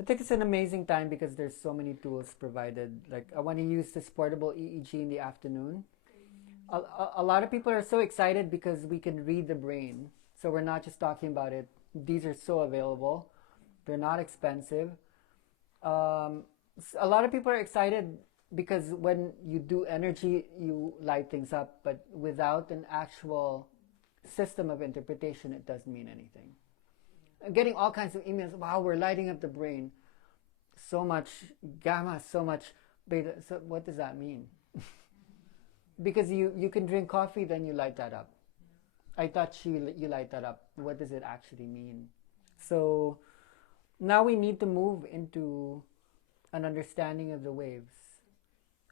I think it's an amazing time because there's so many tools provided. Like I want to use this portable EEG in the afternoon. A lot of people are so excited because we can read the brain. So we're not just talking about it. These are so available. They're not expensive. A lot of people are excited because when you do energy, you light things up, but without an actual system of interpretation, it doesn't mean anything. I'm getting all kinds of emails. Wow, we're lighting up the brain. So much gamma, so much beta. So what does that mean? Because you can drink coffee, then you light that up. I thought you light that up. What does it actually mean? So now we need to move into an understanding of the waves.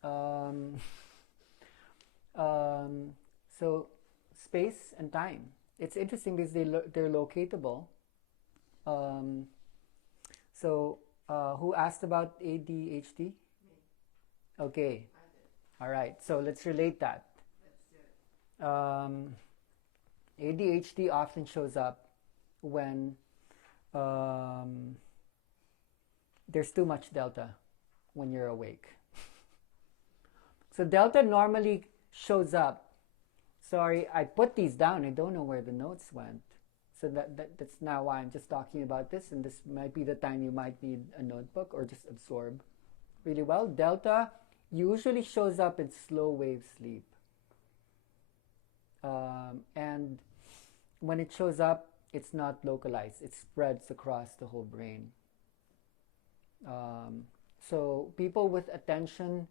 Um, um, so space and time. It's interesting because they're locatable. Um, who asked about ADHD? Okay, all right. So let's relate that. Um, ADHD often shows up when um, there's too much delta when you're awake. So delta normally shows up. Sorry, I put these down. I don't know where the notes went. So that's now why I'm just talking about this, and this might be the time you might need a notebook or just absorb really well. Delta usually shows up in slow wave sleep. And when it shows up, it's not localized. It spreads across the whole brain. So people with attention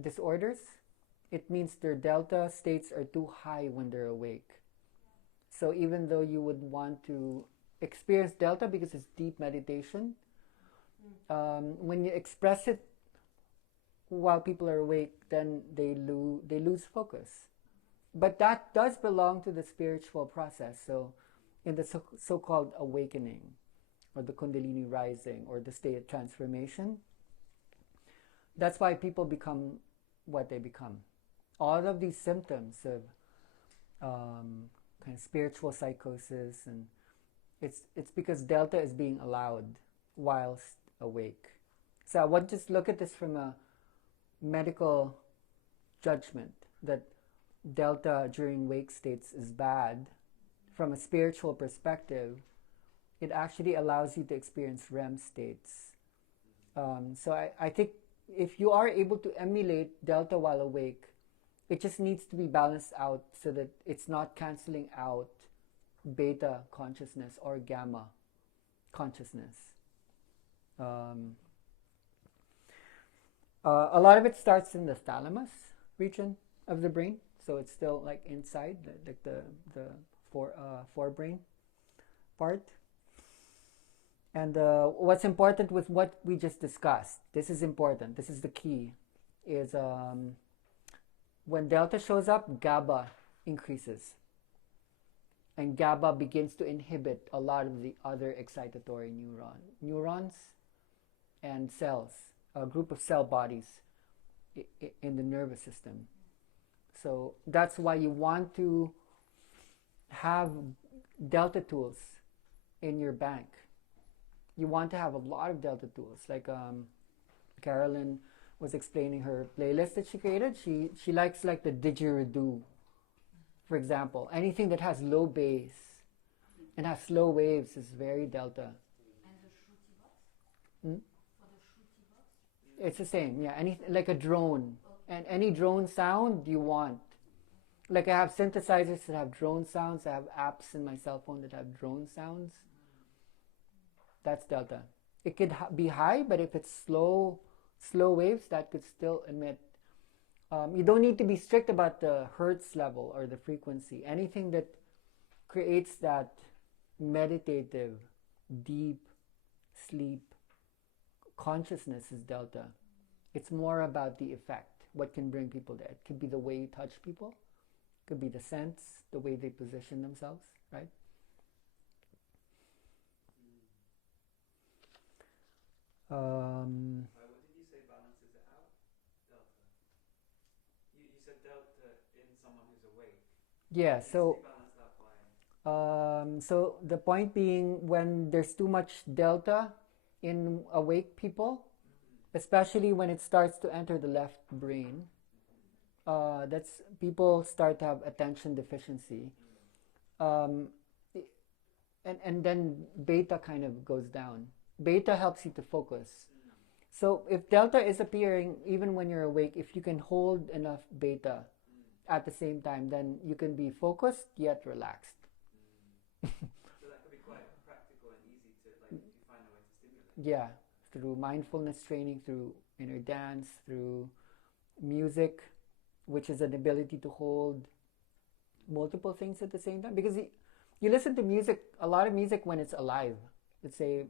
disorders, it means their delta states are too high when they're awake. So even though you would want to experience delta because it's deep meditation, when you express it while people are awake, then they lose focus. But that does belong to the spiritual process. So in the so-called awakening, or the Kundalini rising, or the state of transformation, that's why people become what they become. All of these symptoms of kind of spiritual psychosis, and it's because delta is being allowed whilst awake. So I want to just look at this from a medical judgment that delta during wake states is bad. From a spiritual perspective, it actually allows you to experience REM states. So I think if you are able to emulate delta while awake, it just needs to be balanced out so that it's not canceling out beta consciousness or gamma consciousness. A lot of it starts in the thalamus region of the brain, so it's still like inside, like the forebrain part. And what's important with what we just discussed, this is important, this is the key, is when delta shows up, GABA increases. And GABA begins to inhibit a lot of the other excitatory neurons and cells, a group of cell bodies in the nervous system. So that's why you want to have delta tools in your bank. You want to have a lot of delta tools. Like Carolyn was explaining her playlist that she created. She likes like the didgeridoo, for example. Anything that has low bass and has slow waves is very delta. And the shruti box? Hmm? For the shruti box? It's the same, yeah. Any like a drone, and any drone sound you want. Like I have synthesizers that have drone sounds. I have apps in my cell phone that have drone sounds. That's delta. It could be high, but if it's slow waves, that could still emit. You don't need to be strict about the hertz level or the frequency. Anything that creates that meditative, deep sleep consciousness is delta. It's more about the effect, what can bring people there. It could be the way you touch people, it could be the sense, the way they position themselves, right? What did you say balances it out? Delta. You said delta in someone who's awake. Yeah, so It balance that by. so the point being, when there's too much delta, in awake people, especially when it starts to enter the left brain. That's people start to have attention deficiency, um, and then beta kind of goes down. Beta helps you to focus. So if delta is appearing even when you're awake, if you can hold enough beta at the same time, then you can be focused yet relaxed. So that could be quite practical and easy to, like, if you find a way to stimulate. Yeah, through mindfulness training, through inner dance, through music, which is an ability to hold multiple things at the same time. Because you listen to music, a lot of music when it's alive. Let's say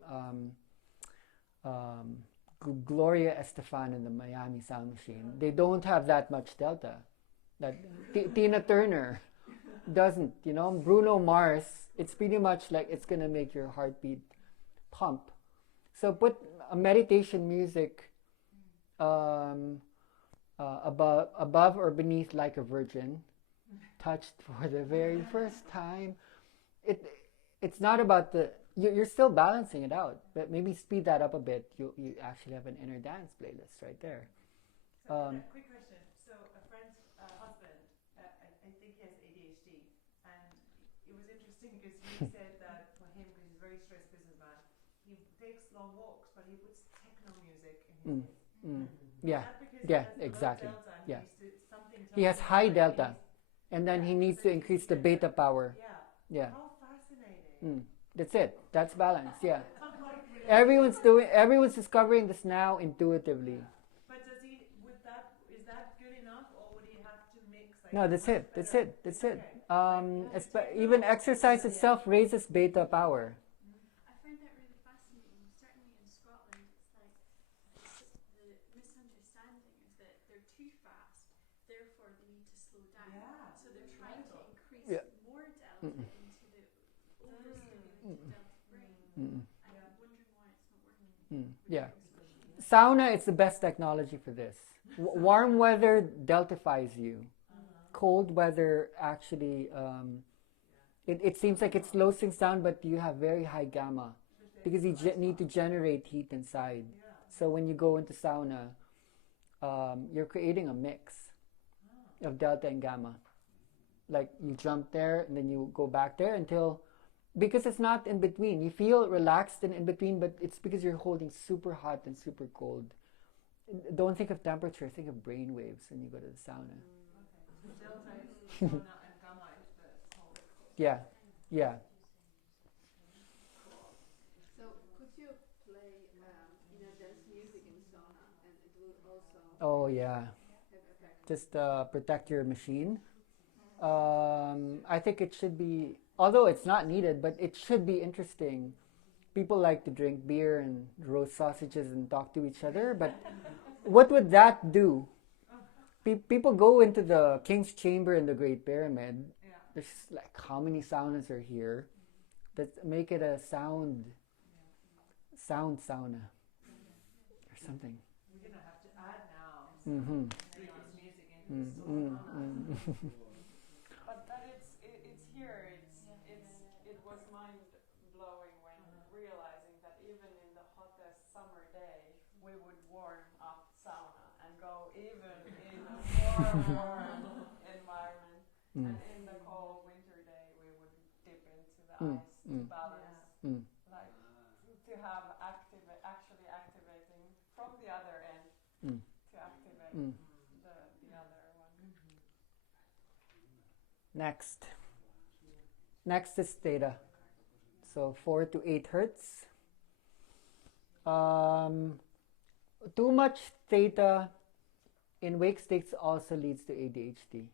Gloria Estefan and the Miami Sound Machine. They don't have that much delta. That Tina Turner doesn't. You know, Bruno Mars. It's pretty much like it's gonna make your heartbeat pump. So put a meditation music above or beneath Like a Virgin, touched for the very first time. It's not about you're still balancing it out, but maybe speed that up a bit. You actually have an inner dance playlist right there. So, quick question. So, a friend's husband, I think he has ADHD, and it was interesting because he said that for him, because he's a very stressed businessman, he takes long walks, but he puts techno music in his head. Yeah, Is that because yeah, he has exactly. low delta and Yeah. he needs to, something He has high delta, and then he needs to so increase he's the beta different. power. Yeah. Yeah. How fascinating. That's it. That's balance. Yeah. I'm like, really? Everyone's discovering this now intuitively. But is that good enough, or would he have to mix? Like, No, that's it. That's it. That's it. Okay. Even exercise itself raises beta power. I find that really fascinating. Certainly in Scotland, it's like the misunderstanding is that they're too fast, therefore they need to slow down. Yeah, So they're trying to increase Yeah. more delta into the overstimulated delta brain. Mm-mm. And I'm wondering why it's not working. Yeah. Sauna is the best technology for this. Warm weather deltifies you. Cold weather actually, it seems like it slows things down, but you have very high gamma because you need to generate heat inside. So when you go into sauna, you're creating a mix of delta and gamma. Like you jump there and then you go back there until, because it's not in between. You feel relaxed and in between, but it's because you're holding super hot and super cold. Don't think of temperature, think of brain waves when you go to the sauna. Okay. Delta is sauna and gamma is the cold. Yeah, yeah. So could you play dance music in sauna, and it will also Oh yeah. have effect? Just protect your machine. I think it should be, although it's not needed, but it should be interesting. People like to drink beer and roast sausages and talk to each other, but what would that do? People go into the King's Chamber in the Great Pyramid. Yeah. There's like how many saunas are here? That make it a sound sauna or something. We're gonna have to add now Mm-hmm. British music into the sauna. But it's here. It was mind blowing when realizing that even in the hottest summer day, we would warm up sauna and go even in a warm environment, and in the cold winter day, we would dip into the ice to balance, like to have actually activating from the other end to activate the other one. Next is theta. So 4 to 8 hertz. Too much theta in wake states also leads to ADHD.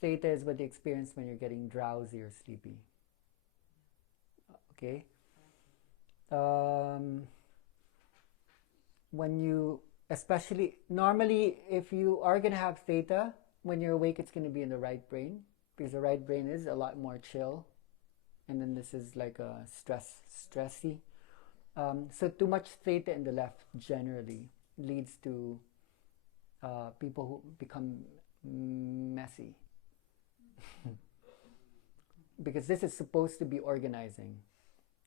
Theta is what you experience when you're getting drowsy or sleepy. Okay? When you, especially, normally if you are going to have theta, when you're awake it's going to be in the right brain, because the right brain is a lot more chill, and then this is like a stressy. So too much theta in the left generally leads to people who become messy. Because this is supposed to be organizing.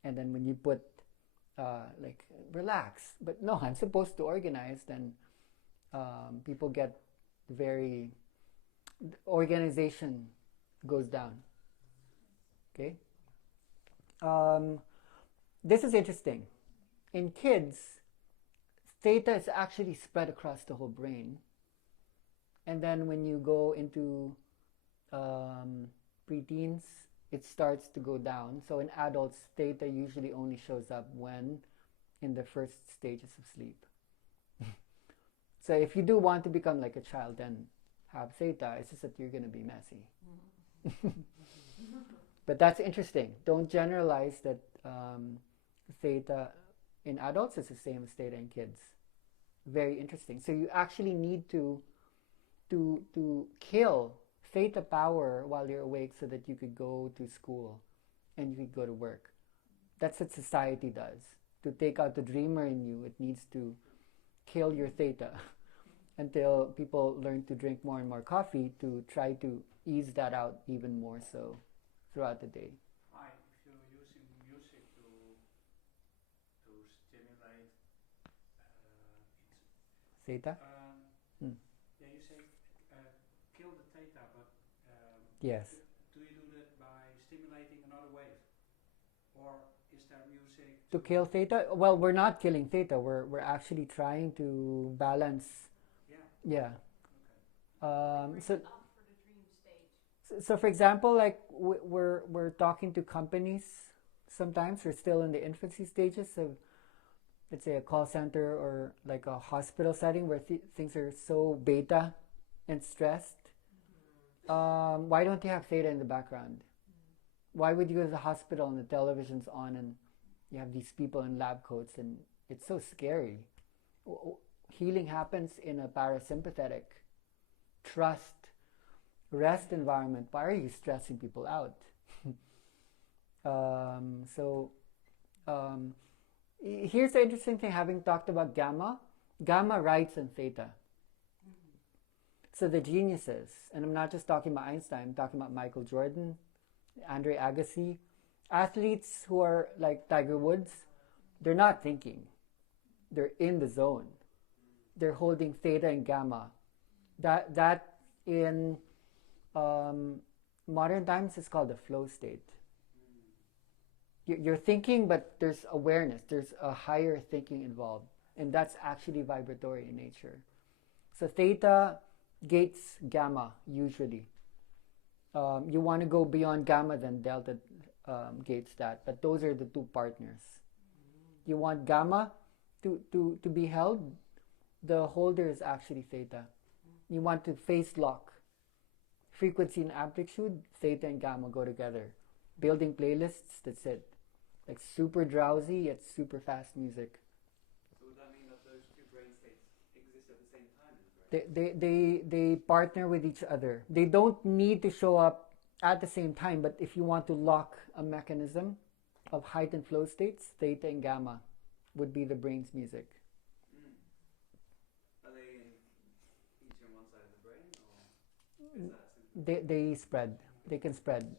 And then when you put like relax, but no, I'm supposed to organize, then people get very, organization goes down. Okay. This is interesting. In kids, theta is actually spread across the whole brain. And then when you go into preteens, it starts to go down. So in adults, theta usually only shows up when in the first stages of sleep. So if you do want to become like a child, then have theta. It's just that you're going to be messy. But that's interesting. Don't generalize that theta in adults is the same as theta in kids. Very interesting. So you actually need to kill theta power while you're awake so that you could go to school and you could go to work. That's what society does. To take out the dreamer in you, it needs to kill your theta until people learn to drink more and more coffee to try to ease that out even more so throughout the day. Why, if you're using music to stimulate Theta? yeah, you say kill the theta, but Yes. do you do that by stimulating another wave, or is there music To kill theta? Well, we're not killing theta. We're actually trying to balance. Yeah. Yeah. Bring So it up for the dream stage. So for example, like we're talking to companies. Sometimes we're still in the infancy stages of, let's say, a call center or like a hospital setting where things are so beta and stressed. Why don't you have theta in the background? Why would you go to the hospital and the television's on and you have these people in lab coats and it's so scary? Healing happens in a parasympathetic, trust, rest environment. Why are you stressing people out? Here's the interesting thing, having talked about gamma rides in theta. So the geniuses, and I'm not just talking about Einstein, I'm talking about Michael Jordan, Andre Agassi, athletes who are like Tiger Woods, they're not thinking. They're in the zone. They're holding theta and gamma. That in modern times is called the flow state. You're thinking, but there's awareness. There's a higher thinking involved. And that's actually vibratory in nature. So theta gates gamma, usually. You want to go beyond gamma, then delta gates that. But those are the two partners. You want gamma to be held. The holder is actually theta. You want to phase lock. Frequency and amplitude, theta and gamma go together. Building playlists, that's it. Like super drowsy yet super fast music. So would that mean that those two brain states exist at the same time in the brain? They partner with each other. They don't need to show up at the same time, but if you want to lock a mechanism of height and flow states, theta and gamma would be the brain's music. Are they each on one side of the brain, or is that simple? They spread. They can spread.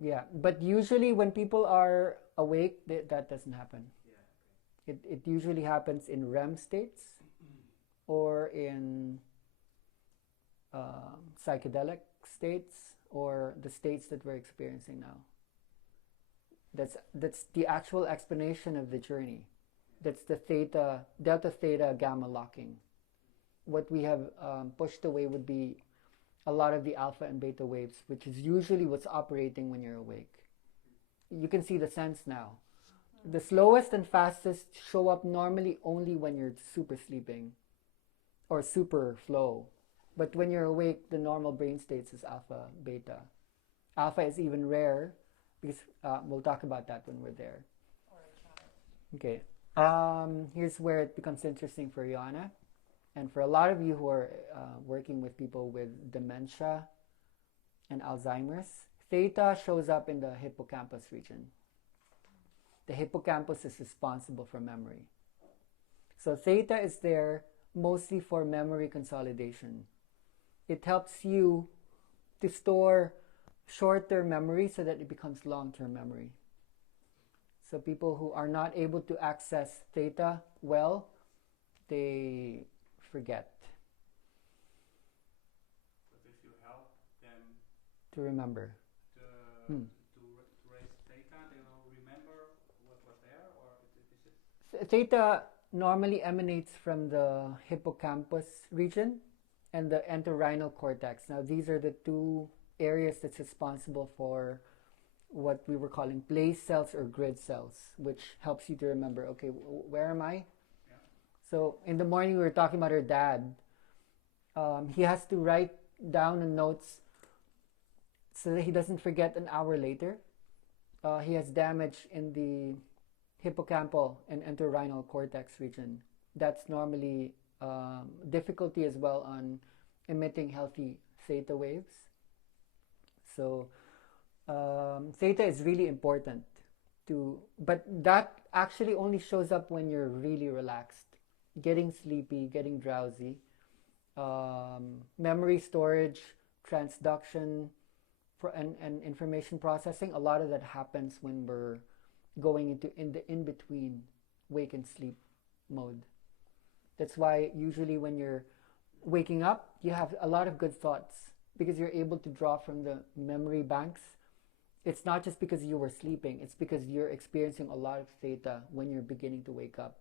Yeah, but usually when people are awake, that doesn't happen. Yeah, okay. It usually happens in REM states or in psychedelic states or the states that we're experiencing now. That's the actual explanation of the journey. That's the theta, delta theta gamma locking. What we have pushed away would be a lot of the alpha and beta waves, which is usually what's operating when you're awake. You can see the sense now. The slowest and fastest show up normally only when you're super sleeping or super flow. But when you're awake, the normal brain states is alpha, beta. Alpha is even rare because we'll talk about that when we're there. Okay. Here's where it becomes interesting for Yana. And for a lot of you who are working with people with dementia and Alzheimer's, theta shows up in the hippocampus region. The hippocampus is responsible for memory. So theta is there mostly for memory consolidation. It helps you to store short-term memory so that it becomes long-term memory. So people who are not able to access theta well, they forget But if you help them to remember. to raise theta, they will remember what was there, or is it? Theta normally emanates from the hippocampus region and the entorhinal cortex. Now, these are the two areas that's responsible for what we were calling place cells or grid cells, which helps you to remember, okay, where am I? Yeah. So in the morning, we were talking about her dad. He has to write down the notes so that he doesn't forget an hour later. He has damage in the hippocampal and entorhinal cortex region. That's normally difficulty as well on emitting healthy theta waves. So theta is really important but that actually only shows up when you're really relaxed, getting sleepy, getting drowsy. Memory storage, transduction, and information processing, a lot of that happens when we're going into the in-between wake and sleep mode. That's why usually when you're waking up, you have a lot of good thoughts because you're able to draw from the memory banks. It's not just because you were sleeping, it's because you're experiencing a lot of theta when you're beginning to wake up.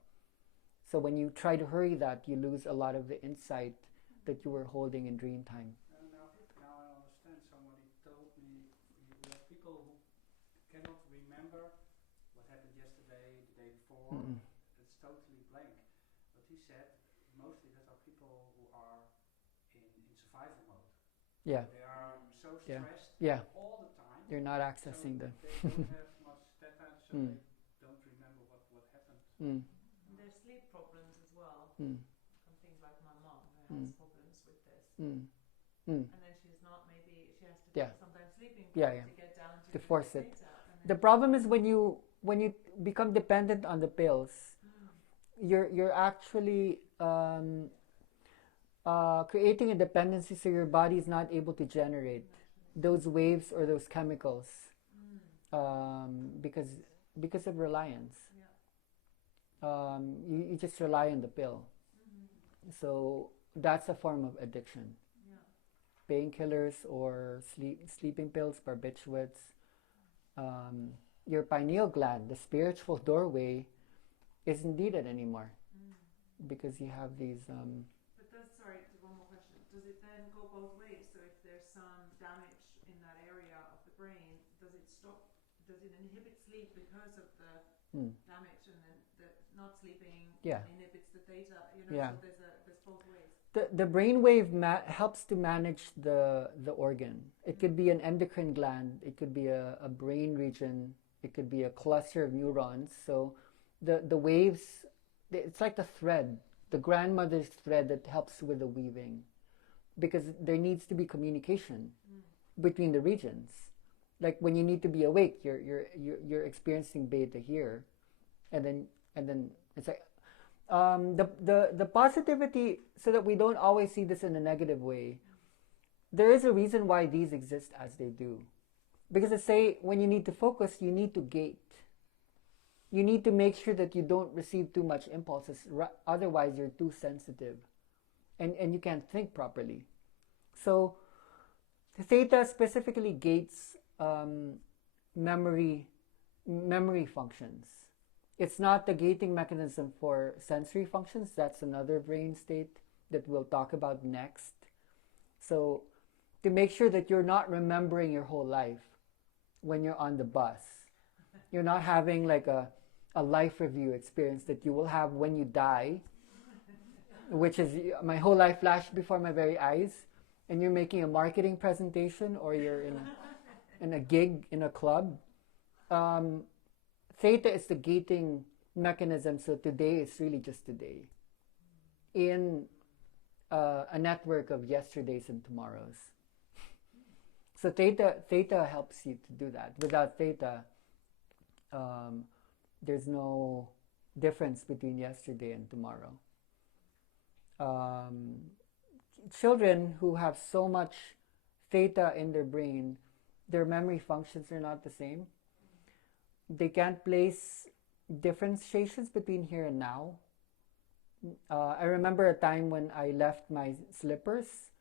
So when you try to hurry that, you lose a lot of the insight that you were holding in dream time. Now I understand. Somebody told me we have people who cannot remember what happened yesterday, the day before. Mm-mm. It's totally blank. But he said mostly that are people who are in survival mode. Yeah. They are so Yeah. stressed Yeah. all the time. You're not accessing so the. they don't have much data, so Mm. they don't remember what happened. Mm. And there's sleep problems as well. Mm. From things like my mom who has problems with this. Mm. Mm. And then she's not, maybe she has to Yeah. take sometimes sleeping Yeah, pills yeah. to get down to To the force it. theta, and The then problem is when you become dependent on the pills, you're actually creating a dependency, so your body is not able to generate those waves or those chemicals because of reliance. You just rely on the pill. So that's a form of addiction. Painkillers or sleeping pills, barbiturates. Your pineal gland, the spiritual doorway, isn't needed anymore because you have these. But sorry, one more question. Does it then go both ways? So if there's some damage in that area of the brain, does it stop? Does it inhibit sleep because of the damage, and then the not sleeping inhibits the theta? Yeah. So there's both ways. The brainwave helps to manage the organ. It could be an endocrine gland. It could be a brain region. It could be a cluster of neurons. So the waves, it's like the thread, the grandmother's thread that helps with the weaving, because there needs to be communication between the regions. Like when you need to be awake, you're experiencing beta here, and then it's like the positivity, so that we don't always see this in a negative way. There is a reason why these exist as they do, because they say when you need to focus, you need to gate. You need to make sure that you don't receive too much impulses, otherwise you're too sensitive, and you can't think properly. So the theta specifically gates memory functions. It's not the gating mechanism for sensory functions. That's another brain state that we'll talk about next. So to make sure that you're not remembering your whole life when you're on the bus, you're not having like a life review experience that you will have when you die, which is my whole life flashed before my very eyes, and you're making a marketing presentation or you're in a gig in a club. Theta is the gating mechanism, so today is really just today in a network of yesterdays and tomorrows. So theta helps you to do that. Without theta, there's no difference between yesterday and tomorrow. Children who have so much theta in their brain, their memory functions are not the same. they can't place differentiations between here and now. I remember a time when I left my slippers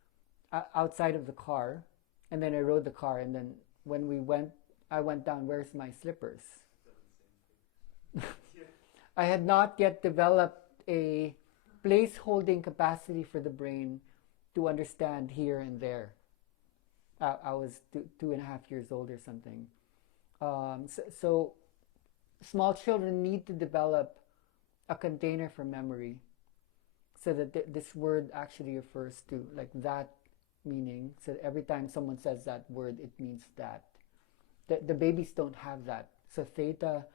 outside of the car, and then I rode the car, and then when I went down, where's my slippers? I had not yet developed a place holding capacity for the brain to understand here and there. I was 2.5 years old or something. So small children need to develop a container for memory, so that this word actually refers to like that meaning. So every time someone says that word, it means that. The babies don't have that. So theta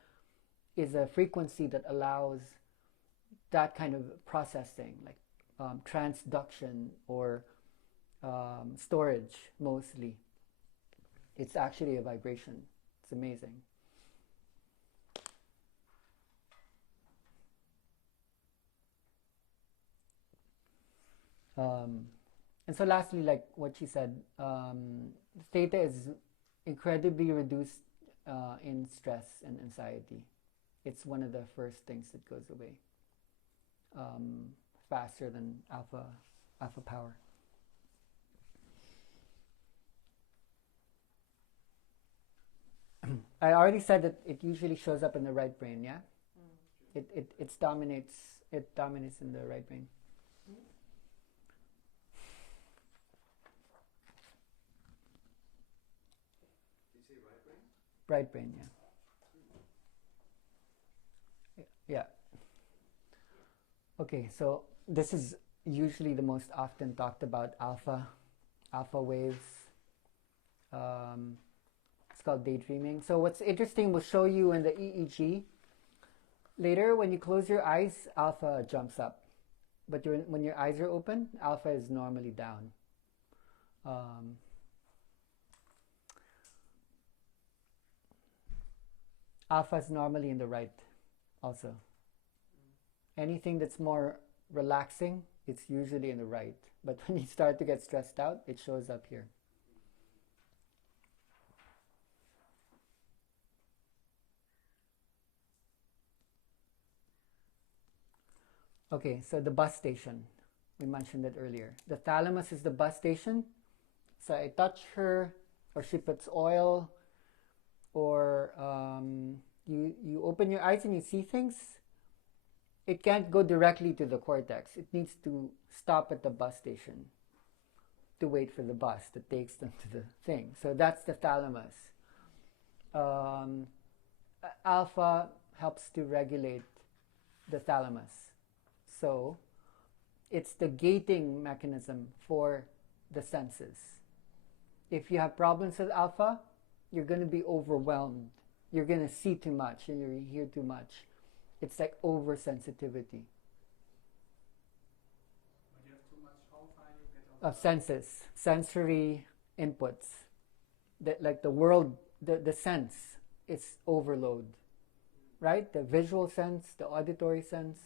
is a frequency that allows that kind of processing, like transduction or storage mostly. It's actually a vibration. It's amazing. And so lastly, like what she said, theta is incredibly reduced in stress and anxiety. It's one of the first things that goes away faster than alpha power. I already said that it usually shows up in the right brain, yeah? It dominates in the right brain. Right brain, yeah. Okay, so this is usually the most often talked about alpha waves. It's called daydreaming. So what's interesting, we'll show you in the EEG. Later, when you close your eyes, alpha jumps up. But when your eyes are open, alpha is normally down. Alpha is normally in the right also. Anything that's more relaxing, it's usually in the right. But when you start to get stressed out, it shows up here. Okay, so the bus station. We mentioned it earlier. The thalamus is the bus station. So I touch her, or she puts oil, or you open your eyes and you see things. It can't go directly to the cortex. It needs to stop at the bus station to wait for the bus that takes them to the thing. So that's the thalamus. Alpha helps to regulate the thalamus. So it's the gating mechanism for the senses. If you have problems with alpha, you're going to be overwhelmed. You're going to see too much and you hear too much. It's like oversensitivity. When you have too much alpha, you get Of senses, sensory inputs. Like the world, the sense is overload. Right? The visual sense, the auditory sense.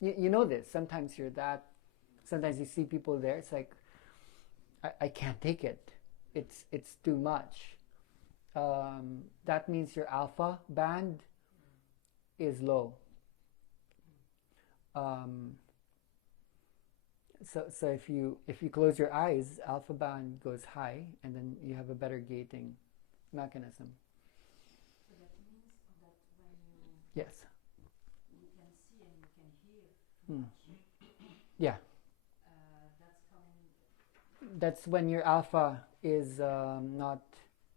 You know this. Sometimes you're that. Sometimes you see people there. It's like, I can't take it. It's too much. That means your alpha band is low. So if you close your eyes, alpha band goes high, and then you have a better gating mechanism. So that means that when Yes. you can see and you can hear Mm. much, Yeah. that's coming. That's when your alpha is not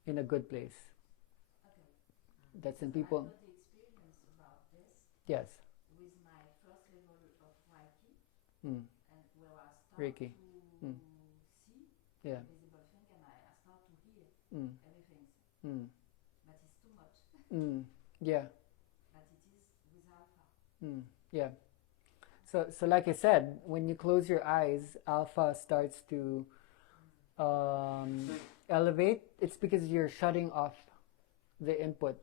in a good place. Okay. That's in So people. I got the experience about this Yes. with my first level of Reiki, Mm. and where I start Reiki. to Mm. see Yeah. visible thing, and I start to hear Mm. everything, Mm. but it's too much. Mm. Yeah. But it is with alpha. Mm. Yeah. So like I said, when you close your eyes, alpha starts to elevate. It's because you're shutting off the input.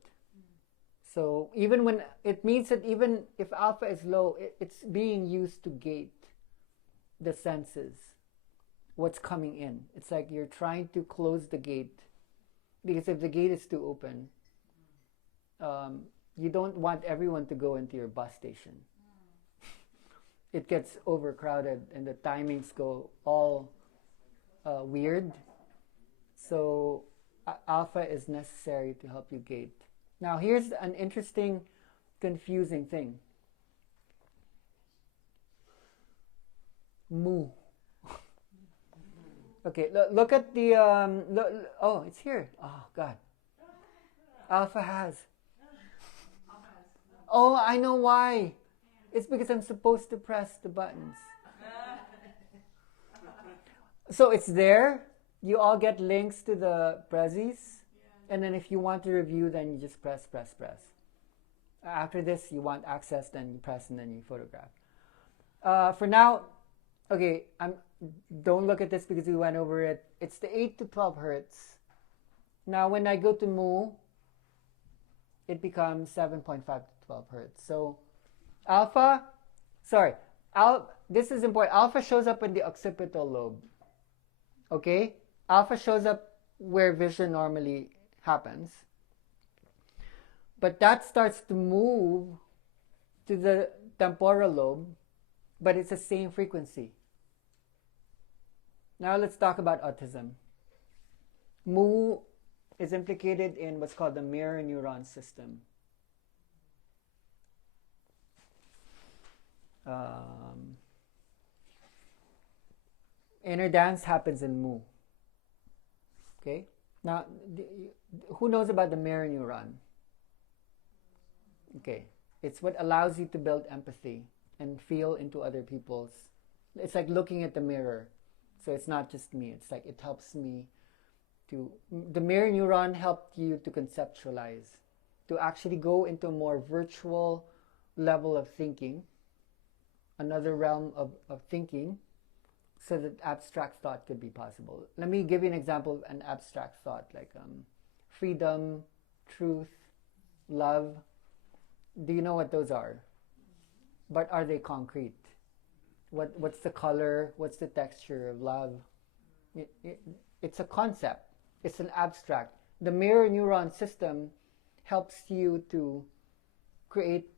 So even when it means that even if alpha is low, it's being used to gate the senses, what's coming in. It's like you're trying to close the gate, because if the gate is too open, you don't want everyone to go into your bus station. It gets overcrowded and the timings go all weird. So alpha is necessary to help you gate. Now here's an interesting, confusing thing. Mu. Okay, look at the, oh, it's here. Oh, God. Alpha has. Oh, I know why. It's because I'm supposed to press the buttons. So it's there. You all get links to the prezzies. And then if you want to review, then you just press. After this, you want access, then you press, and then you photograph. For now, okay, don't look at this because we went over it. It's the 8 to 12 hertz. Now, when I go to mu, it becomes 7.5 to 12 hertz. So, this is important. Alpha shows up in the occipital lobe. Okay? Alpha shows up where vision normally happens. But that starts to move to the temporal lobe, but it's the same frequency. Now let's talk about autism. Mu is implicated in what's called the mirror neuron system. Inner dance happens in mu. Okay? Now, who knows about the mirror neuron? Okay. It's what allows you to build empathy and feel into other people's. It's like looking at the mirror. So it's not just me. It's like it helps me to. The mirror neuron helped you to conceptualize, to actually go into a more virtual level of thinking, another realm of thinking, so that abstract thought could be possible. Let me give you an example of an abstract thought, like freedom, truth, love. Do you know what those are? But are they concrete? What's the color? What's the texture of love? It's a concept. It's an abstract. The mirror neuron system helps you to create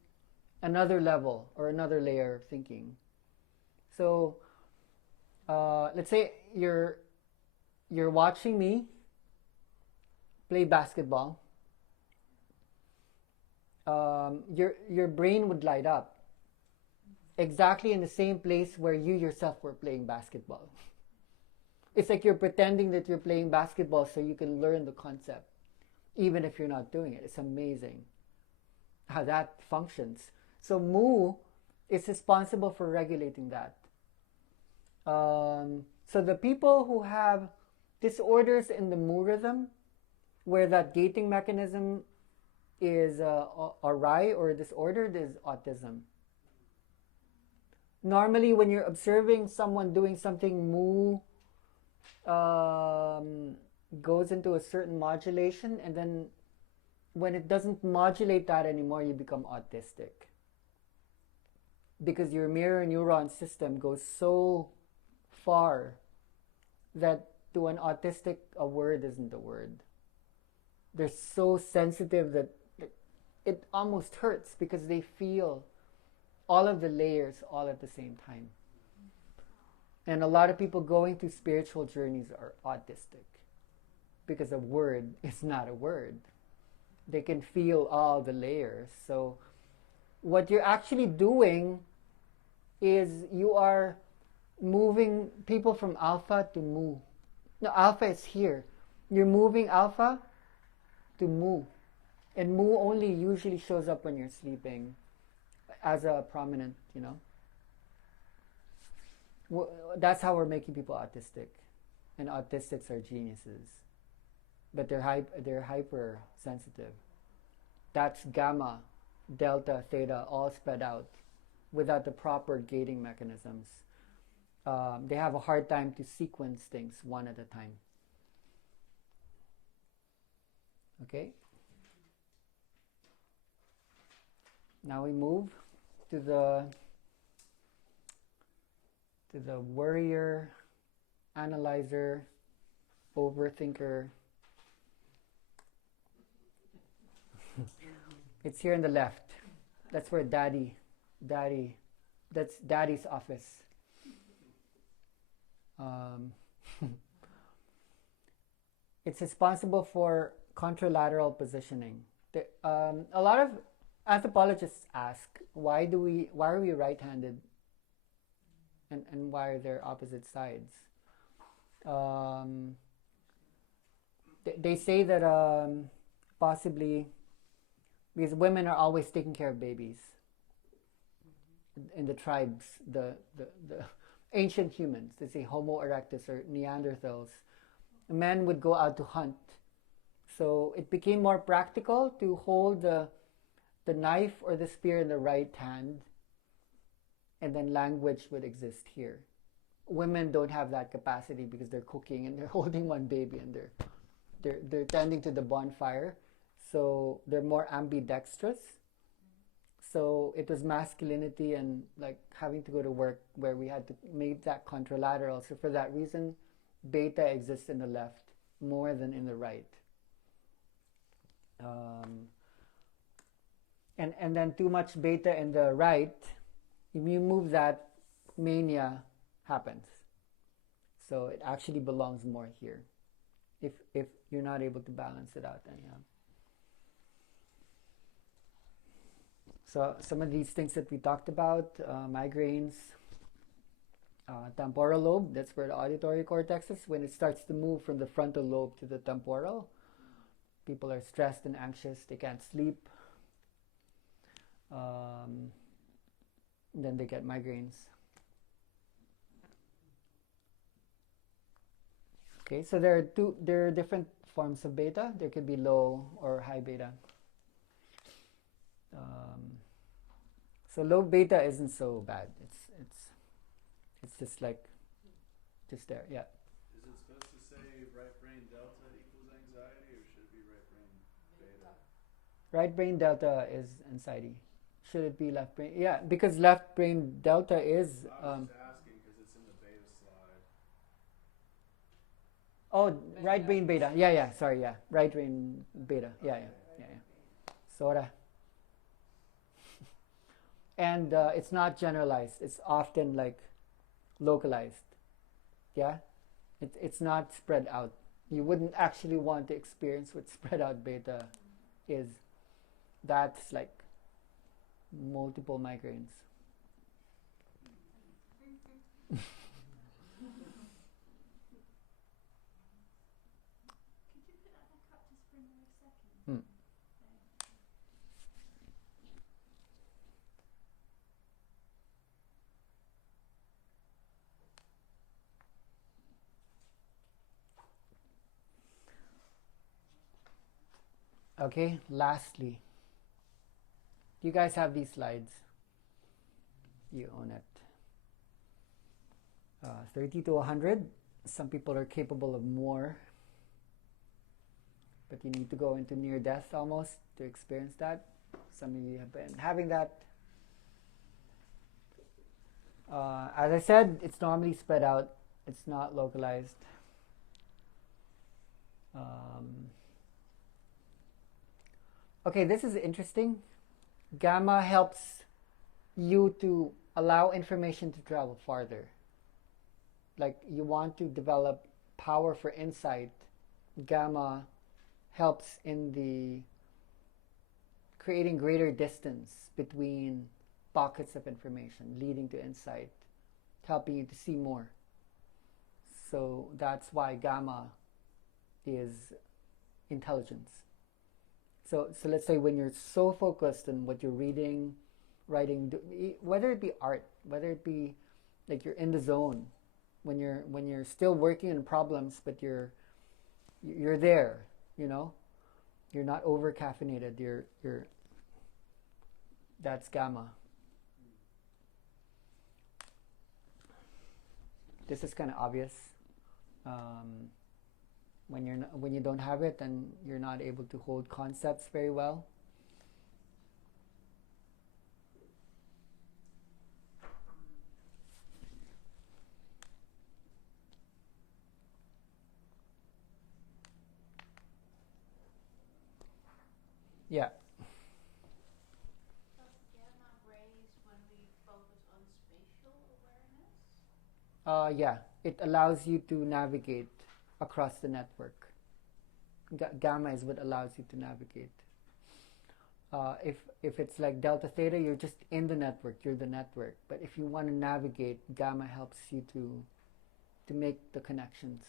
another level or another layer of thinking. So, let's say you're watching me play basketball. Your brain would light up exactly in the same place where you yourself were playing basketball. It's like you're pretending that you're playing basketball so you can learn the concept, even if you're not doing it. It's amazing how that functions. So mu is responsible for regulating that. So the people who have disorders in the mu rhythm, where that gating mechanism is awry or disordered, is autism. Normally, when you're observing someone doing something, mu goes into a certain modulation, and then when it doesn't modulate that anymore, you become autistic. Because your mirror neuron system goes so far that to an autistic, a word isn't a word. They're so sensitive that it almost hurts because they feel all of the layers all at the same time. And a lot of people going through spiritual journeys are autistic because a word is not a word. They can feel all the layers. So what you're actually doing is you are moving people from alpha to mu. No, alpha is here. You're moving alpha to mu. And mu only usually shows up when you're sleeping as a prominent, That's how we're making people autistic. And autistics are geniuses. But they're hyper sensitive. That's gamma, delta, theta, all spread out without the proper gating mechanisms. They have a hard time to sequence things one at a time. Okay? Now we move to the worrier, analyzer, overthinker. It's here in the left. That's where that's daddy's office. It's responsible for contralateral positioning. A lot of anthropologists ask, why are we right-handed, and why are there opposite sides? They say that possibly because women are always taking care of babies in the tribes, the ancient humans, they say Homo erectus or Neanderthals, men would go out to hunt. So it became more practical to hold the knife or the spear in the right hand, and then language would exist here. Women don't have that capacity because they're cooking and they're holding one baby and they're tending to the bonfire, so they're more ambidextrous. So it was masculinity and like having to go to work where we had to make that contralateral. So for that reason, beta exists in the left more than in the right. And then too much beta in the right, if you move that, mania happens. So it actually belongs more here if you're not able to balance it out anyhow. So some of these things that we talked about, migraines, temporal lobe, that's where the auditory cortex is. When it starts to move from the frontal lobe to the temporal, people are stressed and anxious, they can't sleep. Then they get migraines. Okay, so there are different forms of beta. There could be low or high beta. So low beta isn't so bad. It's just like just there. Yeah. Is it supposed to say right brain delta equals anxiety, or should it be right brain beta? Right brain delta is anxiety. Should it be left brain? Yeah, because left brain delta is. I was just asking because it's in the beta slide. Oh, right brain beta. Yeah. Sorry, yeah. Right brain beta. Yeah. Sora. And it's not generalized. It's often like localized. Yeah? It's not spread out. You wouldn't actually want to experience what spread out beta is. That's like multiple migraines. Could you put that back up just for another second? Okay, lastly, you guys have these slides. You own it. 30 to 100. Some people are capable of more, but you need to go into near death almost to experience that. Some of you have been having that. As I said, it's normally spread out. It's not localized. Okay, this is interesting. Gamma helps you to allow information to travel farther. Like you want to develop power for insight. Gamma helps in the creating greater distance between pockets of information, leading to insight, helping you to see more. So that's why gamma is intelligence. So let's say when you're so focused on what you're reading, writing, whether it be art, whether it be like you're in the zone, when you're still working on problems, but you're there, you know, you're not over caffeinated. You're that's gamma. This is kind of obvious. When you don't have it, then you're not able to hold concepts very well. Yeah. Yeah, it allows you to navigate across the network. Gamma is what allows you to navigate. If it's like delta theta, you're just in the network. You're the network. But if you want to navigate, gamma helps you to make the connections,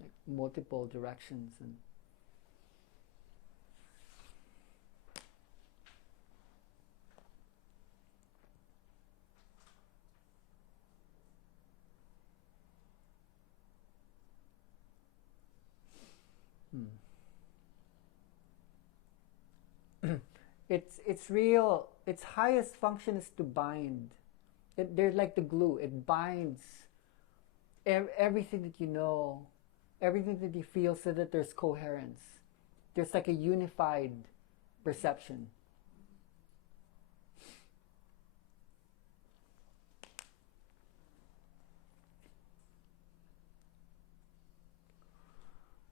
like multiple directions and. It's real. Its highest function is to bind. They're like the glue. It binds everything that you know, everything that you feel, so that there's coherence. There's like a unified perception.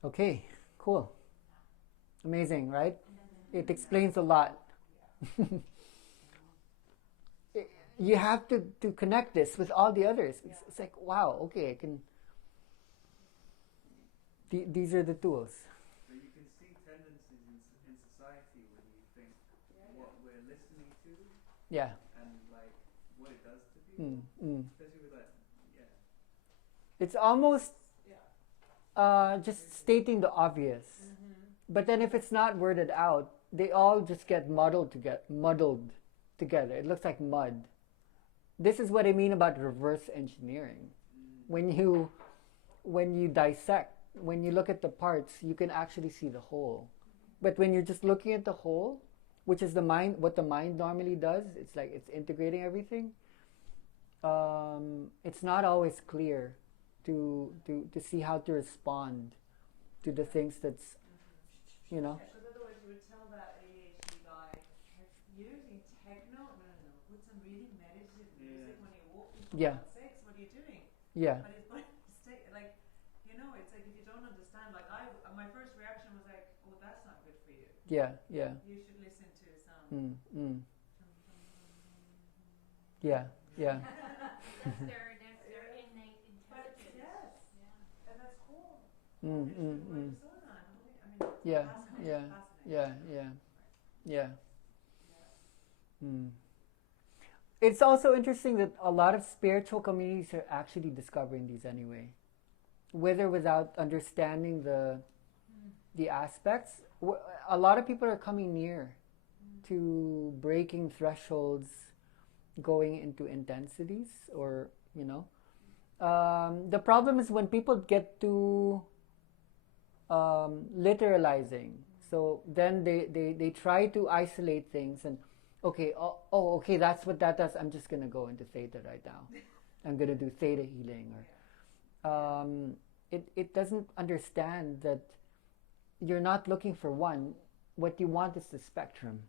Okay, cool. Amazing, right? It explains a lot. You have to connect this with all the others. It's like, wow, okay, I can. These are the tools. So you can see tendencies in society when you think what we're listening to. Yeah. And like what it does to people. Especially with like, It's almost just stating the obvious. But then if it's not worded out, they all just get muddled together. It looks like mud. This is what I mean about reverse engineering. When you dissect, when you look at the parts, you can actually see the whole. But when you're just looking at the whole, which is what the mind normally does, it's like it's integrating everything. It's not always clear to see how to respond to the things that's, you know. Because otherwise you would tell that ADHD guy, using techno, no, put some really meditative music when you walk in, for God's sakes, what are you doing? Yeah. But it's going to stay, like, you know, it's like if you don't understand, like my first reaction was like, oh, that's not good for you. Yeah. You should listen to some. Yeah. That's their innate intelligence. Yes. Yeah. And that's cool. Yeah. It's also interesting that a lot of spiritual communities are actually discovering these anyway, with or without understanding the aspects. A lot of people are coming near to breaking thresholds, going into intensities, or the problem is when people get too literalizing. So then they try to isolate things and okay, that's what that does. I'm just gonna go into theta right now. I'm gonna do theta healing, or it doesn't understand that you're not looking for one. What you want is the spectrum.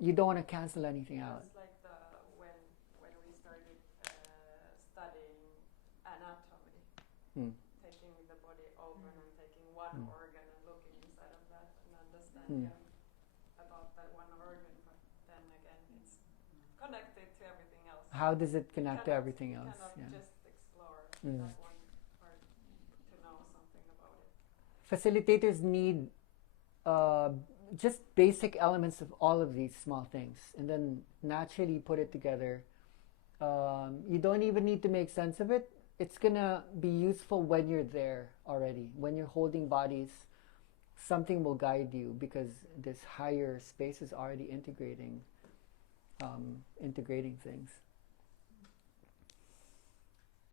You don't want to cancel anything out. It's like when we started studying anatomy, taking the body open and taking one organ and looking inside of that and understanding about that one organ, but then again it's connected to everything else. How does it connect to everything else? You cannot just explore that one part to know something about it. Facilitators need just basic elements of all of these small things, and then naturally put it together. You don't even need to make sense of it. It's gonna be useful when you're there already. When you're holding bodies, something will guide you because this higher space is already integrating things.